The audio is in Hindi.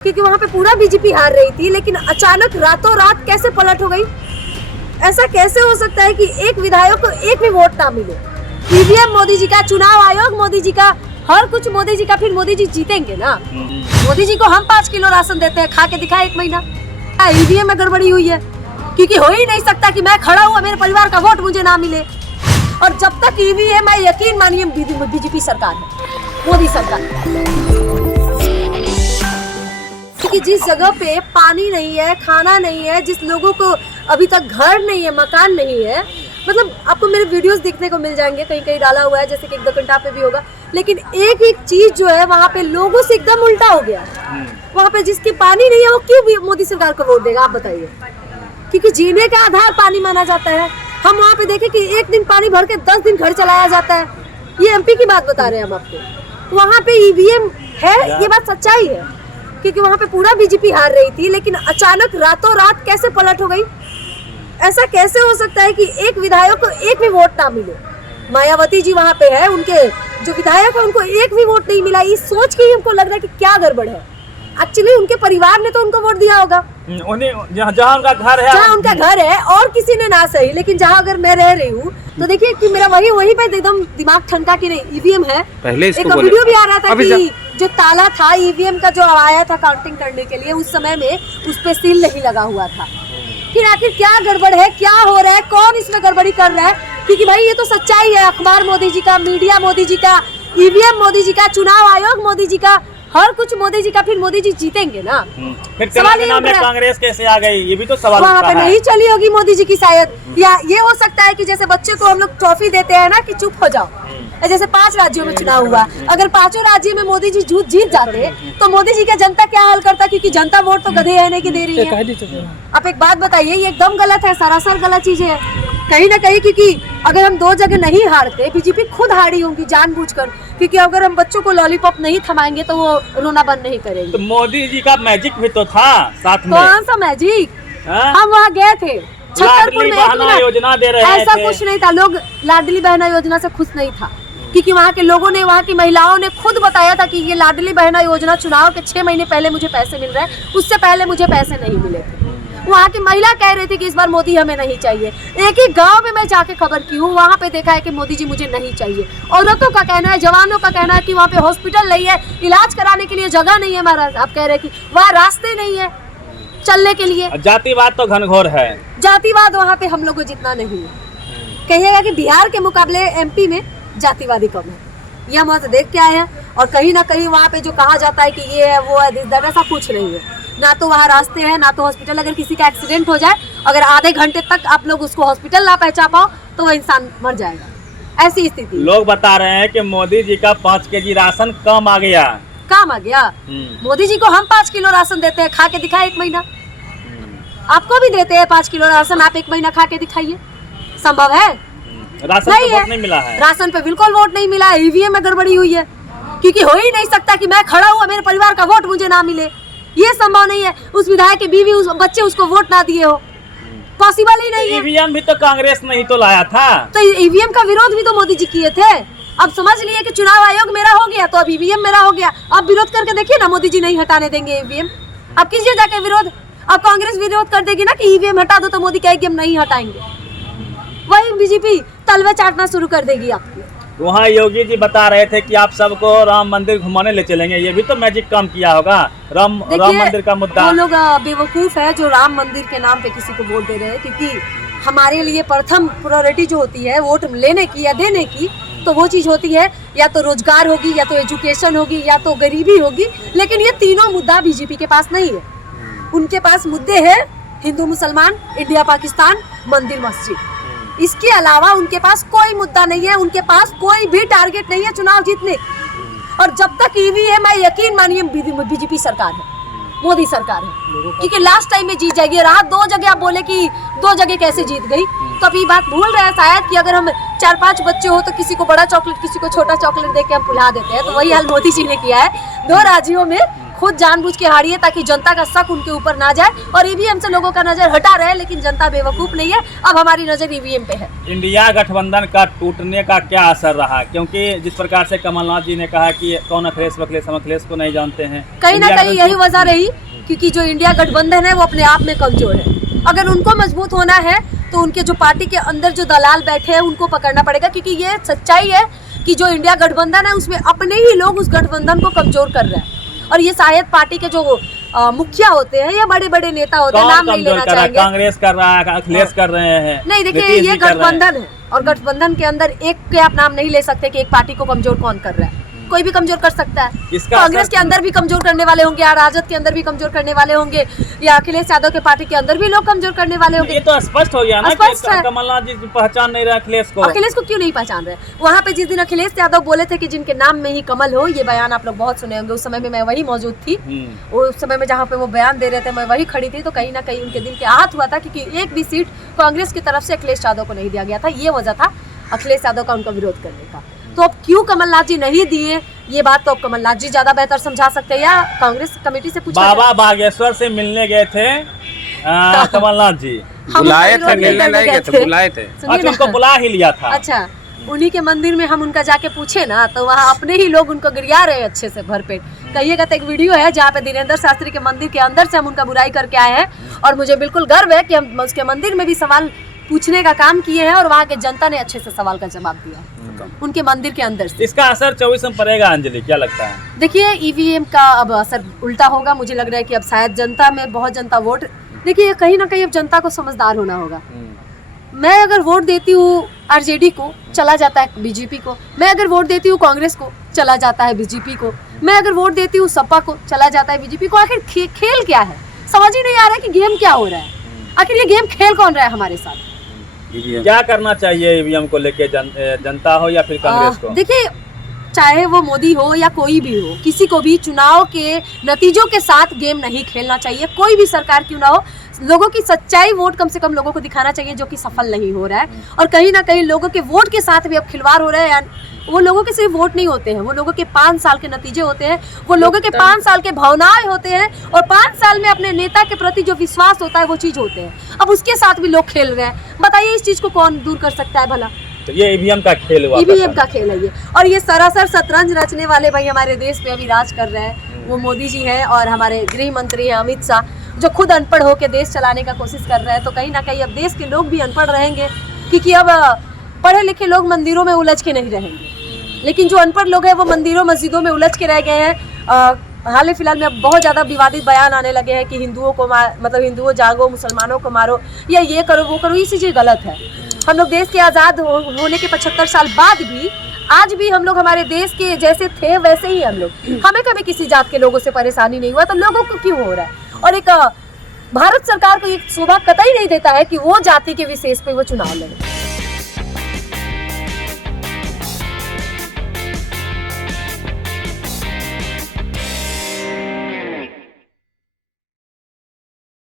क्योंकि वहाँ पे पूरा बीजेपी हार रही थी, लेकिन अचानक रातों रात कैसे पलट हो गई। ऐसा कैसे हो सकता है कि एक विधायक को एक भी वोट ना मिले। ईवीएम मोदी जी का, चुनाव आयोग मोदी जी का, हर कुछ मोदी जी का, फिर मोदी जी जीतेंगे ना। मोदी जी को हम 5 किलो राशन देते हैं, खा के दिखाए 1 महीना। ईवीएम में गड़बड़ी हुई है, क्योंकि हो ही नहीं सकता कि मैं खड़ा हुआ मेरे परिवार का वोट मुझे ना मिले। और जब तक ईवीएम है, यकीन मानिए बीजेपी सरकार है, मोदी सरकार। क्योंकि जिस जगह पे पानी नहीं है, खाना नहीं है, जिस लोगों को अभी तक घर नहीं है, मकान नहीं है, मतलब आपको मेरे वीडियोस देखने को मिल जाएंगे, कहीं कहीं डाला हुआ है, जैसे कि 1 घंटा पे भी होगा, लेकिन एक एक चीज जो है वहाँ पे लोगों से एकदम उल्टा हो गया। वहाँ पे जिसके पानी नहीं है वो क्यों भी मोदी सरकार को वोट देगा, आप बताइए। क्योंकि जीने का आधार पानी माना जाता है। हम वहाँ पे देखें कि 1 दिन पानी भर के 10 दिन घर चलाया जाता है। ये एमपी की बात बता रहे हैं हम आपको। वहाँ पे ईवीएम है, ये बात सच्चाई है, क्योंकि वहाँ पे पूरा बीजेपी हार रही थी, लेकिन अचानक रातों रात कैसे पलट हो गई। ऐसा कैसे हो सकता है कि एक विधायक को एक भी वोट ना मिले। मायावती जी वहाँ पे है, उनके जो विधायक है उनको एक भी वोट नहीं मिला। ये सोच के ही हमको लग रहा है कि क्या गड़बड़ है। एक्चुअली उनके परिवार ने तो उनको वोट दिया होगा, जहाँ उनका घर है, जहाँ उनका घर है, और किसी ने ना सही, लेकिन जहाँ अगर मैं रह रही हूँ तो देखिए कि मेरा वहीं पे एकदम दिमाग ठनका कि नहीं ईवीएम है। पहले एक वीडियो भी आ रहा था कि जो ताला था ईवीएम का जो आया था काउंटिंग करने के लिए, उस समय में उस पे सील नहीं लगा हुआ था। फिर आखिर क्या गड़बड़ है, क्या हो रहा है, कौन इसमें गड़बड़ी कर रहा है? क्योंकि भाई ये तो सच्चाई है। अखबार मोदी जी का, मीडिया मोदी जी का, ईवीएम मोदी जी का, चुनाव आयोग मोदी जी का, हर कुछ मोदी जी का, फिर मोदी जी जीतेंगे ना। फिर तेलंगाना में कांग्रेस कैसे आ गई, ये भी तो सवाल वहाँ पे नहीं चली होगी मोदी जी की शायद। या ये हो सकता है कि जैसे बच्चे को हम लोग ट्रॉफी देते हैं ना कि चुप हो जाओ, जैसे 5 राज्यों में चुनाव हुआ, अगर 5 राज्यों में मोदी जी जीत जाते तो मोदी जी का जनता क्या हाल करता, क्योंकि जनता वोट तो गधे रहने की दे रही है। आप एक बात बताइए, ये एकदम गलत है, सरासर गलत चीजें है कहीं ना कहीं। क्योंकि अगर हम 2 जगह नहीं हारते, बीजेपी खुद हारी होंगी जानबूझकर, क्योंकि अगर हम बच्चों को लॉलीपॉप नहीं थमाएंगे तो वो रोना बंद नहीं करेंगे। तो मोदी जी का मैजिक भी तो था साथ में। कौन सा मैजिक? हम वहाँ गए थे, छतरपुर में योजना दे रहे थे। ऐसा कुछ नहीं था, लोग लाडली बहना योजना से खुश नहीं था, क्योंकि वहाँ के लोगों ने, वहाँ की महिलाओं ने खुद बताया था कि ये लाडली बहना योजना चुनाव के 6 महीने पहले मुझे पैसे मिल रहे हैं, उससे पहले मुझे पैसे नहीं मिले थे। वहाँ की महिला कह रही थी कि इस बार मोदी हमें नहीं चाहिए। एक ही गांव में मैं जाके खबर की हूँ, वहाँ पे देखा है कि मोदी जी मुझे नहीं चाहिए। औरतों का कहना है, जवानों का कहना है कि वहाँ पे हॉस्पिटल नहीं है, इलाज कराने के लिए जगह नहीं है। महाराज आप कह रहे हैं कि वहाँ रास्ते नहीं है चलने के लिए। जातिवाद तो घनघोर है। जातिवाद वहाँ पे हम लोग को जितना नहीं है। कहिएगा कि बिहार के मुकाबले एमपी में जातिवादी कम है, ये हम वहाँ से देख के आए हैं। और कहीं ना कहीं वहाँ पे जो कहा जाता है कि ये है वो है, ऐसा कुछ नहीं है। ना तो वहाँ रास्ते हैं, ना तो हॉस्पिटल। अगर किसी का एक्सीडेंट हो जाए, अगर आधे घंटे तक आप लोग उसको हॉस्पिटल ना पहुँचा पाओ तो वो इंसान मर जाएगा। ऐसी स्थिति। लोग बता रहे हैं कि मोदी जी का 5 केजी राशन कम आ गया। काम आ गया। मोदी जी को हम 5 किलो राशन देते हैं, खा के दिखाए 1 महीना। आपको भी देते हैं 5 किलो राशन, आप 1 महीना खा के दिखाइए। संभव है? राशन पे वोट नहीं मिला है। राशन पे बिल्कुल वोट नहीं मिला है। ईवीएम में गड़बड़ी हुई है, क्योंकि हो ही नहीं सकता कि मैं खड़ा हुआ मेरे परिवार का वोट मुझे ना मिले। ये संभव नहीं है। उस विधायक की बीवी, उस बच्चे उसको वोट ना दिए हो, पॉसिबल ही नहीं है। ईवीएम भी तो कांग्रेस नहीं तो लाया था, तो ईवीएम का विरोध भी तो मोदी जी किए थे। अब समझ लिए कि चुनाव आयोग मेरा हो गया तो अब ईवीएम मेरा हो गया। अब विरोध करके देखिए ना, मोदी जी नहीं हटाने देंगे ईवीएम। अब कीजिए जाके विरोध। अब कांग्रेस विरोध कर देगी ना कि ईवीएम हटा दो, तो मोदी कहेगी हम नहीं हटाएंगे। वही बीजेपी तलवे चाटना शुरू कर देगी आपकी। वहाँ योगी जी बता रहे थे कि आप सबको राम मंदिर घुमाने ले चलेंगे, ये भी तो मैजिक काम किया होगा। राम मंदिर का मुद्दा। वो लोग बेवकूफ है जो राम मंदिर के नाम पे किसी को वोट दे रहे हैं, क्योंकि हमारे लिए प्रथम प्रायोरिटी जो होती है वोट लेने की या देने की, तो वो चीज होती है या तो रोजगार होगी, या तो एजुकेशन होगी, या तो गरीबी होगी। लेकिन ये तीनों मुद्दा बीजेपी के पास नहीं है। उनके पास मुद्दे हैं हिंदू मुसलमान, इंडिया पाकिस्तान, मंदिर मस्जिद। इसके अलावा उनके पास कोई मुद्दा नहीं है, उनके पास कोई भी टारगेट नहीं है चुनाव जीतने। और जब तक ईवीएम है, यकीन मानिए बीजेपी सरकार है, मोदी सरकार है, क्योंकि लास्ट टाइम में जीत जाएगी। रात 2 जगह आप बोले कि 2 जगह कैसे जीत गई, तो अभी बात भूल रहे हैं शायद कि अगर हम 4-5 बच्चे हो तो किसी को बड़ा चॉकलेट, किसी को छोटा चॉकलेट दे के हम भुला देते हैं। तो वही हाल मोदी जी ने किया है। 2 राज्यों में खुद जानबूझ के हारी है ताकि जनता का शक उनके ऊपर ना जाए, और ईवीएम से लोगों का नजर हटा रहे हैं, लेकिन जनता बेवकूफ नहीं है, अब हमारी नजर ईवीएम पे है। इंडिया गठबंधन का टूटने का क्या असर रहा, क्योंकि जिस प्रकार से कमलनाथ जी ने कहा कि कौन अखिलेश वखिलेश, हम अखिलेश को नहीं जानते हैं, कहीं ना कहीं यही वजह रही, क्योंकि जो इंडिया गठबंधन है वो अपने आप में कमजोर है। अगर उनको मजबूत होना है तो उनके जो पार्टी के अंदर जो दलाल बैठे हैं उनको पकड़ना पड़ेगा, क्योंकि ये सच्चाई है कि जो इंडिया गठबंधन है उसमें अपने ही लोग उस गठबंधन को कमजोर कर रहे हैं। और ये शायद पार्टी के जो मुखिया होते हैं या बड़े बड़े नेता होते हैं, नाम नहीं लेना चाहेंगे, कांग्रेस कर रहा है, अखिलेश कर रहे हैं, नहीं देखिए ये गठबंधन है, और गठबंधन के अंदर एक के आप नाम नहीं ले सकते कि एक पार्टी को कमजोर कौन कर रहा है, कोई भी कमजोर कर सकता है। कांग्रेस के अंदर भी कमजोर करने वाले होंगे, या राजद के अंदर भी कमजोर करने वाले होंगे, या अखिलेश यादव के पार्टी के अंदर भी लोग कमजोर करने वाले होंगे। ये तो स्पष्ट हो गया ना कि कमलनाथ जी पहचान नहीं रहे अखिलेश को। अखिलेश को क्यों नहीं पहचान रहे? वहाँ पे जिस दिन अखिलेश यादव बोले थे कि जिनके नाम में ही कमल हो, ये बयान आप लोग बहुत सुने होंगे, उस समय में मैं वही मौजूद थी, उस समय में जहाँ पे वो बयान दे रहे थे मैं वही खड़ी थी, तो कहीं ना कहीं उनके दिल के आहत हुआ था, क्योंकि एक भी सीट कांग्रेस की तरफ से अखिलेश यादव को नहीं दिया गया था। ये वजह था अखिलेश यादव का उनका विरोध करने का। तो अब क्यों कमलनाथ जी नहीं दिए, ये बात तो अब कमलनाथ जी ज्यादा बेहतर समझा सकते हैं, या कांग्रेस कमेटी से पूछा। बाबा बागेश्वर से मिलने गए थे कमलनाथ जी, बुलाए थे, मिलने नहीं गए थे, बुलाए थे। अच्छा, उनको बुला ही लिया था। अच्छा, उन्हीं के मंदिर में हम उनका जाके पूछे ना, तो वहाँ अपने ही लोग उनको गिरिया रहे अच्छे से भरपेट। कहिएगा तो एक वीडियो है जहाँ पे धीरेन्द्र शास्त्री के मंदिर के अंदर से हम उनका बुराई करके आए हैं, और मुझे बिल्कुल गर्व है कि हम उसके मंदिर में भी सवाल पूछने का काम किए हैं, और वहाँ के जनता ने अच्छे से सवाल का जवाब दिया उनके मंदिर के अंदर से। इसका असर 24 में पड़ेगा अंजलि, क्या लगता है? देखिए ईवीएम का अब असर उल्टा होगा, मुझे लग रहा है कि अब शायद जनता में बहुत जनता वोट, देखिए कहीं ना कहीं अब जनता को समझदार होना होगा। मैं अगर वोट देती हूँ आरजेडी को, चला जाता है बीजेपी को, मैं अगर वोट देती हूँ कांग्रेस को, चला जाता है बीजेपी को, मैं अगर वोट देती हूँ सपा को, चला जाता है बीजेपी को। आखिर खेल क्या है, समझ ही नहीं आ रहा है कि गेम क्या हो रहा है, आखिर ये गेम खेल कौन रहा है हमारे साथ। क्या करना चाहिए ईवीएम को लेके जनता हो या फिर कांग्रेस को? देखिए चाहे वो मोदी हो या कोई भी हो, किसी को भी चुनाव के नतीजों के साथ गेम नहीं खेलना चाहिए, कोई भी सरकार क्यों ना हो। लोगों की सच्चाई वोट कम से कम लोगों को दिखाना चाहिए, जो कि सफल नहीं हो रहा है। और कहीं ना कहीं लोगों के वोट के साथ भी अब खिलवाड़ हो रहा है। वो लोगों के सिर्फ वोट नहीं होते हैं, वो लोगों के 5 साल के नतीजे होते हैं, वो लोगों के 5 साल के भावनाएं होते हैं, और 5 साल में अपने नेता के प्रति जो विश्वास होता है वो चीज होते हैं। अब उसके साथ भी लोग खेल रहे हैं, बताइए इस चीज को कौन दूर कर सकता है भला? तो ये ईवीएम का खेल हुआ, ईवीएम का खेल है ये, और ये सरासर शतरंज रचने वाले भाई हमारे देश पे अभी राज कर रहे हैं, वो मोदी जी हैं और हमारे गृह मंत्री हैं अमित शाह, जो खुद अनपढ़ होकर देश चलाने का कोशिश कर रहे हैं। तो कहीं ना कहीं अब देश के लोग भी अनपढ़ रहेंगे, क्योंकि अब पढ़े लिखे लोग मंदिरों में उलझ के नहीं रहेंगे, लेकिन जो अनपढ़ लोग हैं वो मंदिरों मस्जिदों में उलझ के रह गए हैं। हाल ही फिलहाल में बहुत ज़्यादा विवादित बयान आने लगे हैं कि हिंदुओं को मतलब हिंदुओं जागो, मुसलमानों को मारो, या ये करो वो करो, ये चीज़ें गलत है। हम लोग देश के आज़ाद होने के 75 साल बाद भी आज भी हम लोग हमारे देश के जैसे थे वैसे ही हम लोग, हमें कभी किसी जात के लोगों से परेशानी नहीं हुआ, तो लोगों को क्यों हो रहा है? और एक भारत सरकार को ये शोभा कतई नहीं देता है कि वो जाति के विशेष पे वो चुनाव लड़े।